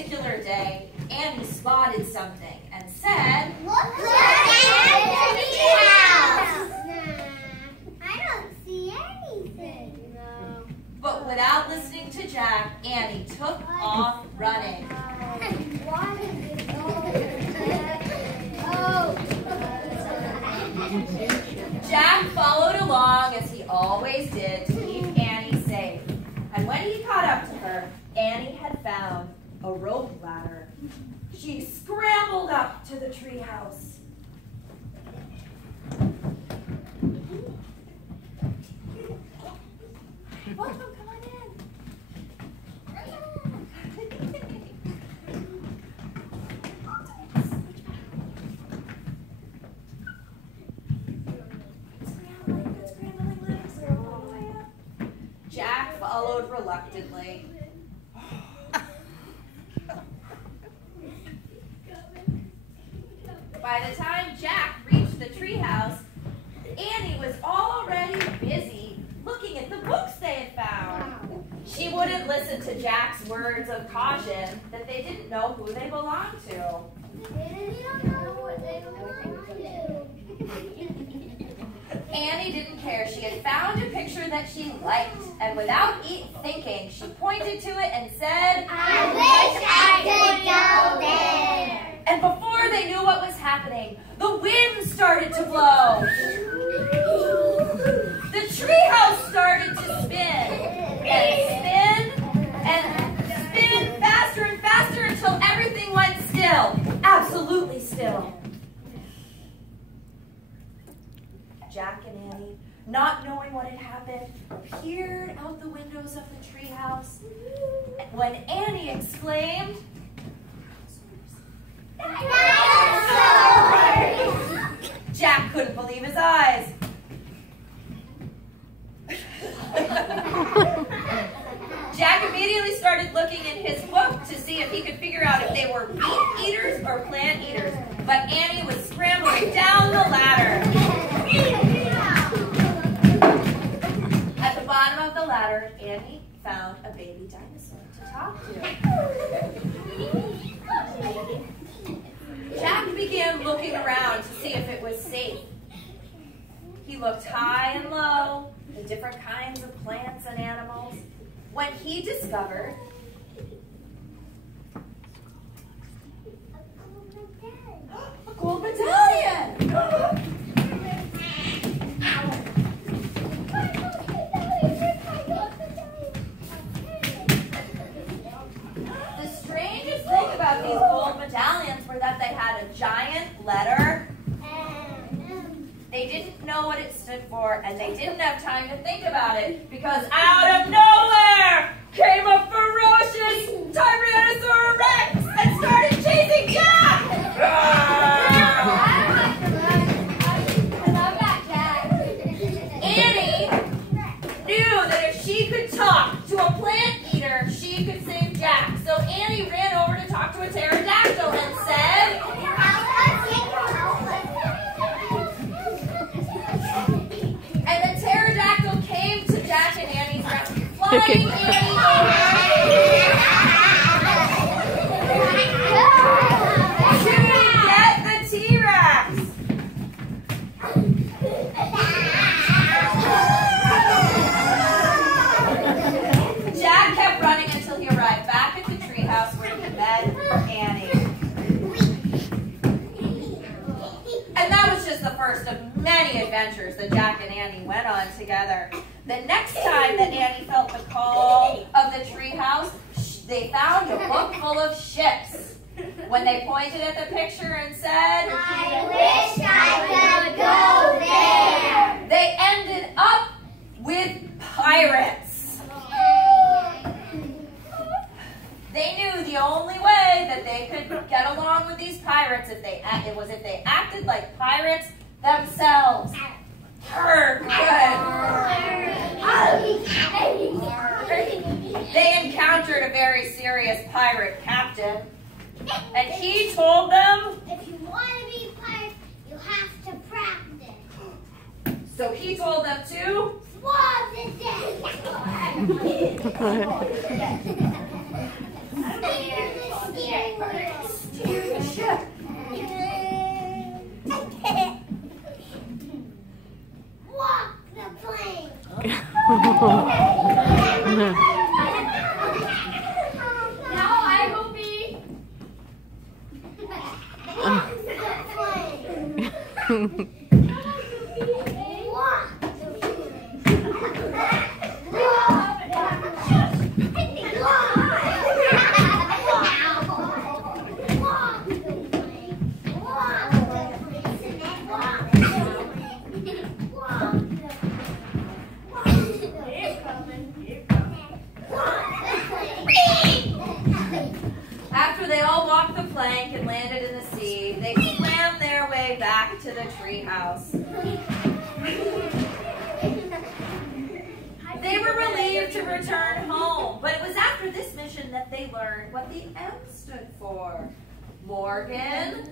particular day, Annie spotted something and said, "Look at the treehouse!" I don't see anything. No. But without listening to Jack, Annie took off running. Jack followed along as he always did to keep Annie safe. And when he caught up to her, Annie had found a rope ladder. She scrambled up to the treehouse. Welcome, come on in. Jack followed reluctantly. By the time Jack reached the treehouse, Annie was already busy looking at the books they had found. She wouldn't listen to Jack's words of caution that they didn't know who they belonged to. Annie didn't care. She had found a picture that she liked, and without thinking, she pointed to it and said, "I wish I could go there." And before they knew what was happening, the wind started to blow. The treehouse started to spin and spin faster and faster until everything went still, absolutely still. Jack and Annie, not knowing what had happened, peered out the windows of the treehouse. When Annie exclaimed, "Dinosaurs!" Jack couldn't believe his eyes. Jack immediately started looking in his book to see if he could figure out if they were meat eaters or plant eaters. But Annie was scrambling down the ladder. At the bottom of the ladder, Annie found a baby dinosaur to talk to. Jack began looking around to see if it was safe. He looked high and low at different kinds of plants and animals when he discovered a gold medallion. The strangest thing about these gold medallions were that they had a giant letter. They didn't know what it stood for, and they didn't have time to think about it, because out of nowhere came a ferocious Tyrannosaurus Rex and started chasing Jack! Annie knew that if she could talk to a plant eater, she could save Jack. So Annie ran over to talk to a pterodactyl and said, Jack and Annie's rescue. Flying Annie over to get the T-Rex. Jack kept running until he arrived back at the treehouse where he met Annie. And that was just the first of many adventures that Jack and Annie went on together. The next time that Annie felt the call of the treehouse, they found a book full of ships. When they pointed at the picture and said, "I wish I could go there," they ended up with pirates. They knew the only way that they could get along with these pirates was if they acted like pirates themselves. Good. They encountered a very serious pirate captain, and he told them, "If you want to be a pirate, you have to practice." So he told them to swab the deck. Steer the ship. Walk the plane. Now I will be. Walk the plane. After they all walked the plank and landed in the sea, they swam their way back to the treehouse. They were relieved to return home, but it was after this mission that they learned what the M stood for. Morgan.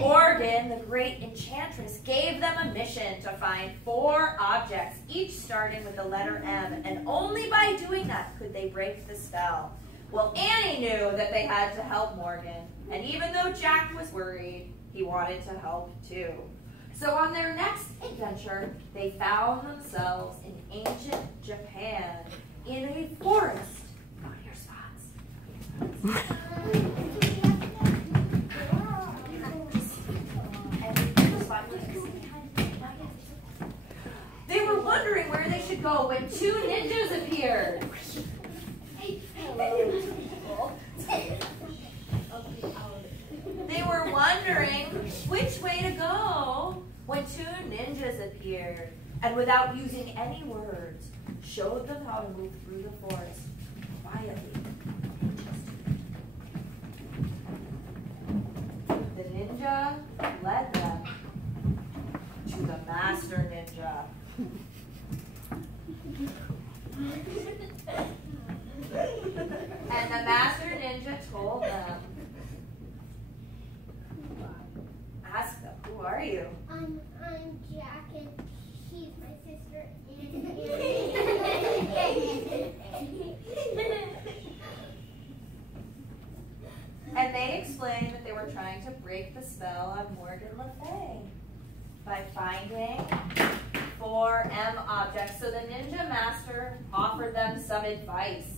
Morgan, the great enchantress, gave them a mission to find 4 objects, each starting with the letter M, and only by doing that could they break the spell. Well, Annie knew that they had to help Morgan, and even though Jack was worried, he wanted to help too. So on their next adventure, they found themselves in ancient Japan, in a forest. Not your spots. They were wondering where they should go when 2 ninjas appeared. They were wondering which way to go when 2 ninjas appeared, and without using any words, showed them how to move through the forest quietly. The ninja led them to the master ninja. And the master ninja told them, ask them, who are you? I'm Jack, and she's my sister. And they explained that they were trying to break the spell on Morgan Le Fay by finding 4 M objects. So the ninja master offered them some advice.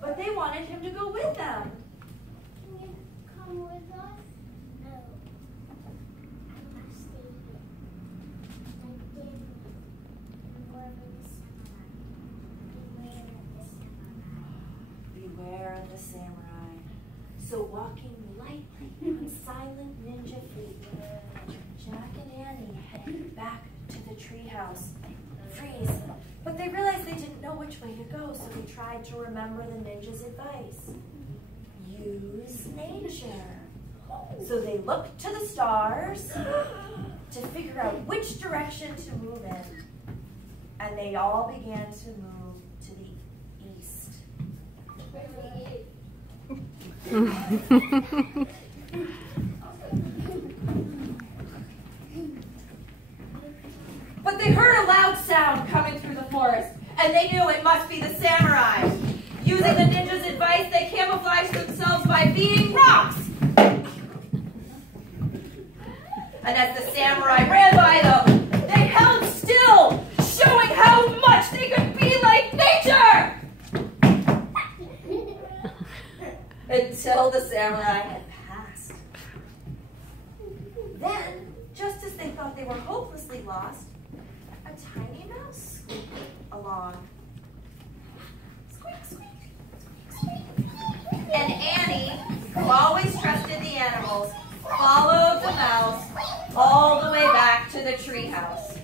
But they wanted him to go with them. Can you come with us? No. I must stay here. Like Danny. Beware of the samurai. So walking lightly on silent ninja feet, Jack and Annie headed back to the treehouse. Freeze. But they realized they didn't know which way to go, so they tried to remember the ninja's advice. Use nature. So they looked to the stars to figure out which direction to move in. And they all began to move to the east. But they heard a loud sound coming through the forest, and they knew it must be the samurai. Using the ninja's advice, they camouflaged themselves by being rocks. And as the samurai ran by them, they held still, showing how much they could be like nature! Until the samurai had passed. Then, just as they thought they were hopelessly lost, a tiny mouse squeaked along. Squeak, squeak, squeak, squeak. And Annie, who always trusted the animals, followed the mouse all the way back to the treehouse.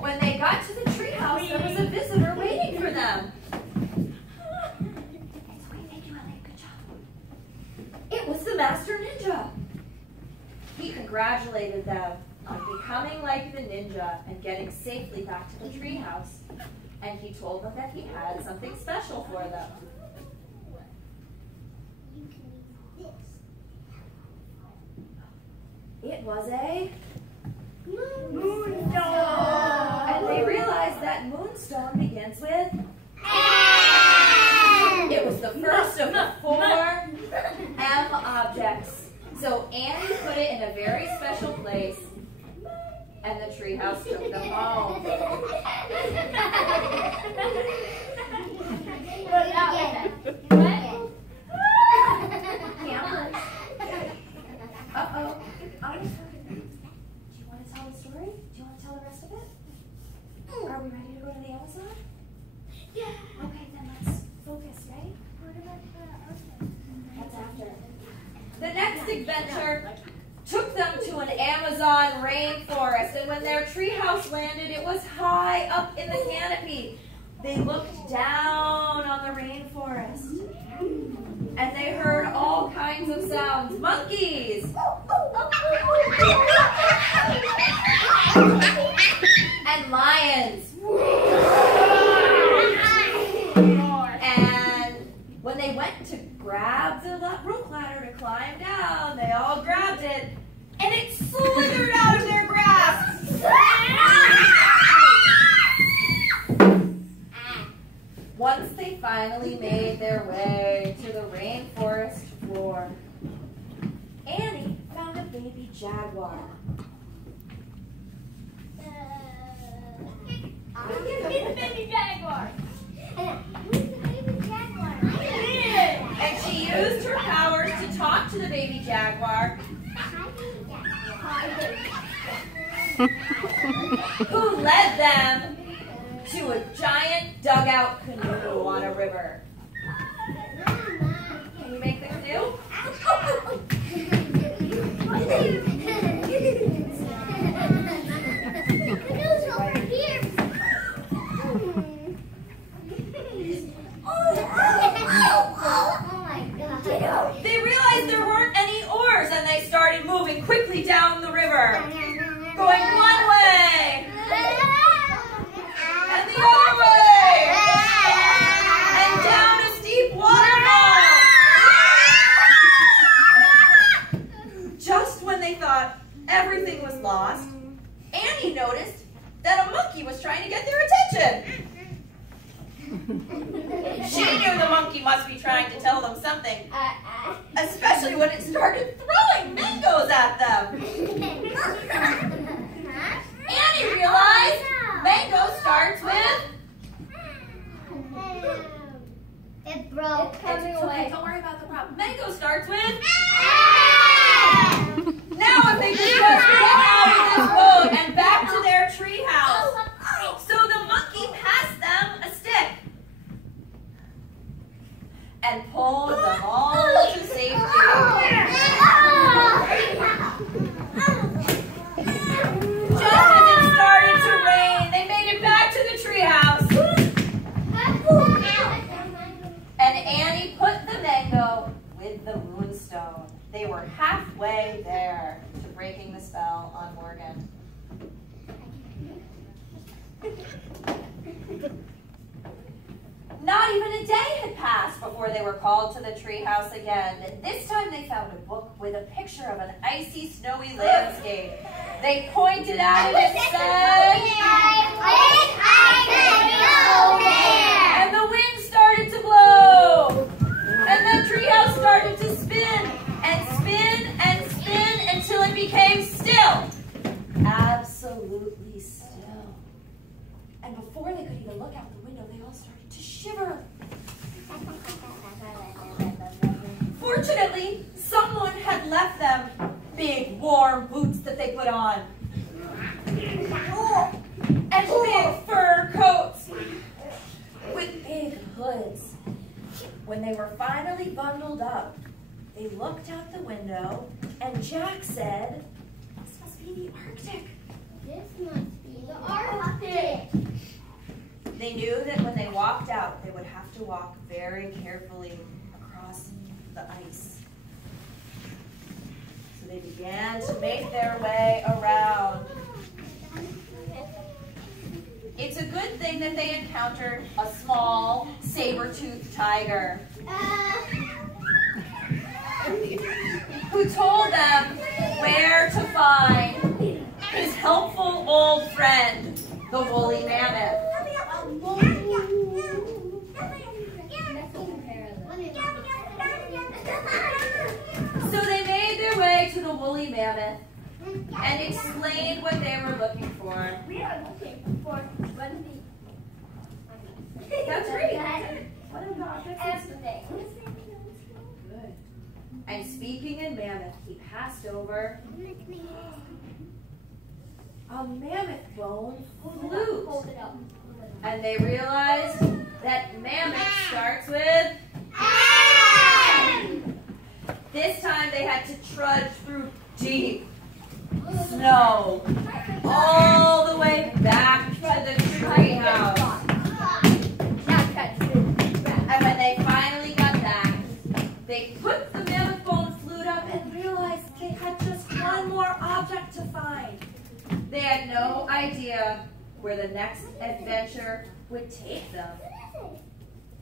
When they got to the treehouse, there was a visitor waiting for them. It was the Master Ninja. He congratulated them on becoming like the ninja and getting safely back to the treehouse. And he told them that he had something special for them. it was a Moonstone. And they realized that moonstone begins with M. It was the first of the 4 M objects. So Annie put it in a very special place, and the treehouse took them home. Uh-oh. Do you want to tell the story? Do you want to tell the rest of it? Are we ready to go to the Amazon? Yeah. Okay, then let's focus, right? What about the That's after. The next adventure took them to an Amazon rainforest, and when their treehouse landed, it was high up in the canopy. They looked down on the rainforest, and they heard all kinds of sounds. Monkeys! And lions! And when they went to grab the rope ladder to climb down, they all grabbed it, and it slithered out of their grasp. Once they finally made their way to the rainforest floor, Annie found a baby jaguar. baby jaguar. And she used her powers to talk to the baby jaguar, who led them to a giant dugout canoe on a river. Can you make the canoe? Canoe's over here. Oh my God. They realized there weren't any oars, and they started moving quickly down the river, going one way and the other way, and down a steep waterfall. Just when they thought everything was lost, Annie noticed that a monkey was trying to get their attention. She knew the monkey must be trying to tell them something, especially when it started throwing mangoes at them. Annie realized mango starts with... It broke. It's okay, don't worry about the problem. Mango starts with... Now if they could just get out of this boat and back to their treehouse. So the monkey passed them a stick and pulled them all to safety. Just as it started to rain, they made it back to the treehouse. And Annie put the mango with the moonstone. They were halfway there to breaking the spell on Morgan. Not even a day had passed before they were called to the treehouse again. This time they found a book with a picture of an icy, snowy landscape. They pointed at it and said, and the wind started to blow. And the treehouse started to spin and spin and spin until it became still. Absolutely still. And before they could even look out the window, they all started to shiver. Fortunately, someone had left them big warm boots that they put on. And big fur coats with big hoods. When they were finally bundled up, they looked out the window and Jack said, "This must be the Arctic." This must be the Arctic. They knew that when they walked out, they would have to walk very carefully across the ice. So they began to make their way around. It's a good thing that they encountered a small, saber-toothed tiger who told them where to find his helpful old friend, the woolly mammoth. So they made their way to the woolly mammoth and explained what they were looking for. We are looking for Bundy. That's great. Everything. Good. And speaking in mammoth, he passed over a mammoth bone flute. Hold it up. And they realized that mammoth starts with M. This time they had to trudge through deep snow all the way back to the treehouse. And when they finally got back, they put the mammoth bone flute up and realized they had just one more object to find. They had no idea where the next adventure would take them.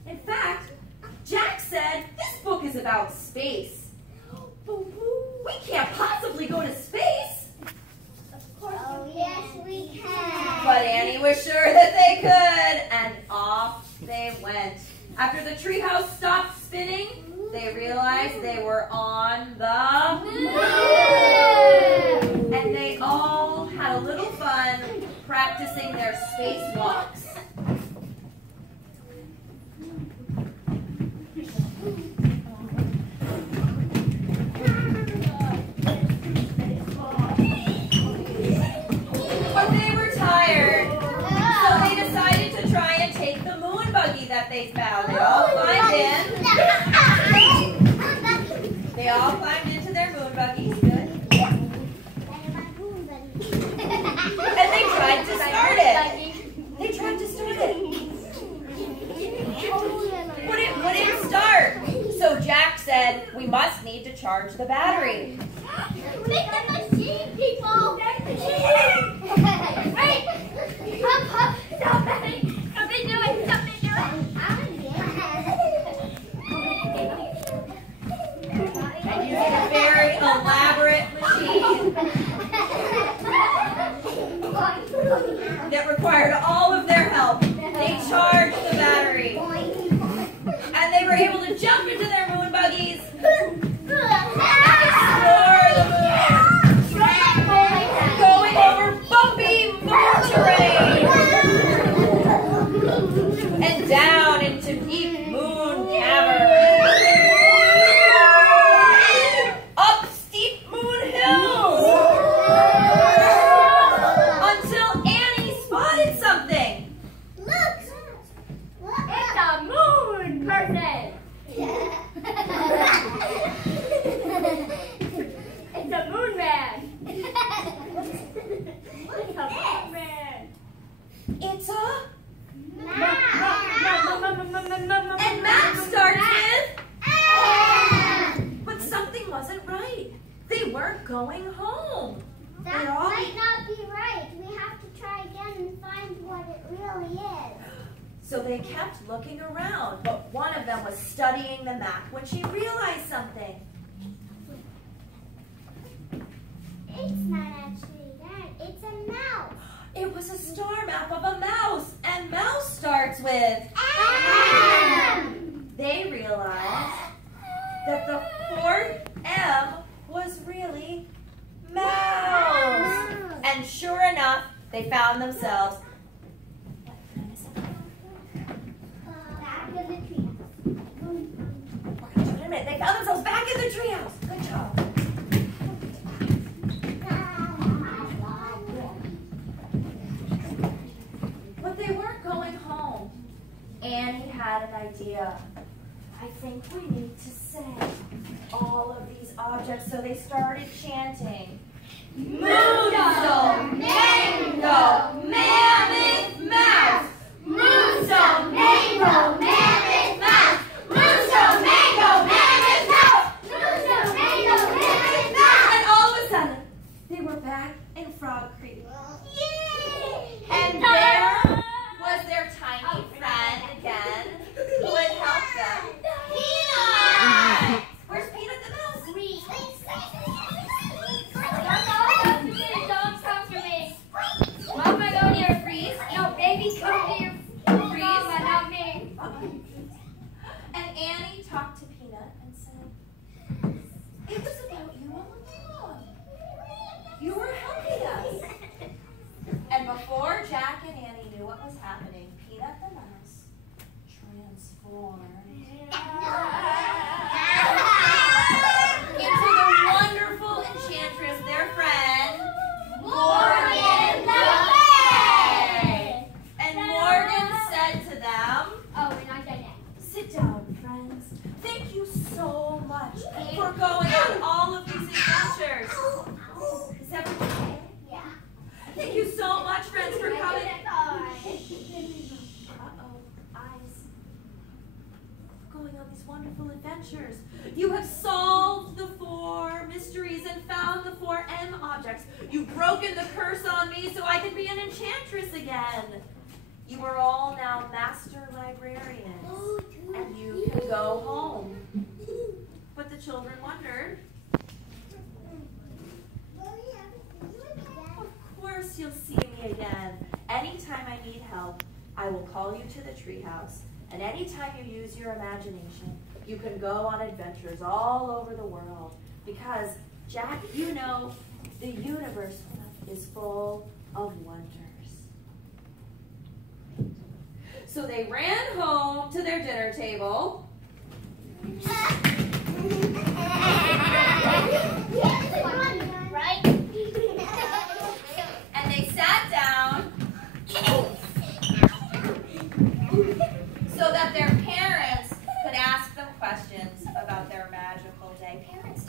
In fact, Jack said, "This book is about space. We can't possibly go to space." Oh, yes, we can. But Annie was sure that they could, and off they went. After the treehouse stopped spinning, they realized they were on the moon. And they all had a little fun practicing their spacewalks. But they were tired, so they decided to try and take the moon buggy that they found. They all climbed in. They all climbed into their moon buggies. Good. And they tried to start it. They tried to start it. But it wouldn't start. So Jack said, "We must need to charge the battery." Make the machine, people! Wait! Up! Something do it! Something do it! And using a very elaborate machine that required all of their help, they charged the battery. And they were able to jump into their moon buggies and explore the moon, going over bumpy moon terrain and down into deep moon caverns, up steep moon hills, until Annie spotted something. Look! It's a moon person! It's a moon man! It's a moon man! It's a... And And map starts with... But something wasn't right. They weren't going home. That might not be right. We have to try again and find what it really is. So they kept looking around, but one of them was studying the map when she realized something. It's not actually that. It's a mouse. It was a star map of a mouse, and mouse starts with... M. They realized that the fourth M was really mouse. And sure enough, they found themselves... Back in the tree. Wait a minute, they found themselves back in the treehouse. Good job. But they weren't going home. Annie had an idea. I think we need to say all of these objects. So they started chanting. Moonstone, mango, mammoth, mouse. Moonstone, mango, mammoth, mouse. Moonstone, mango, mammoth, mouse. Moonstone, mango, mammoth, mouse. And all of a sudden, they were back in Frog Creek. And there was their tiny friend again who would help them. Peanut! Where's Peanut the mouse? adventures. You have solved the 4 mysteries and found the 4 M objects. You've broken the curse on me so I can be an enchantress again. You are all now master librarians, and you can go home. But the children wondered, of course you'll see me again. Anytime I need help, I will call you to the treehouse. And anytime you use your imagination, you can go on adventures all over the world. Because, Jack, you know, the universe is full of wonders. So they ran home to their dinner table. Right? And they sat down so that their parents could ask them questions about their magical day. Parents,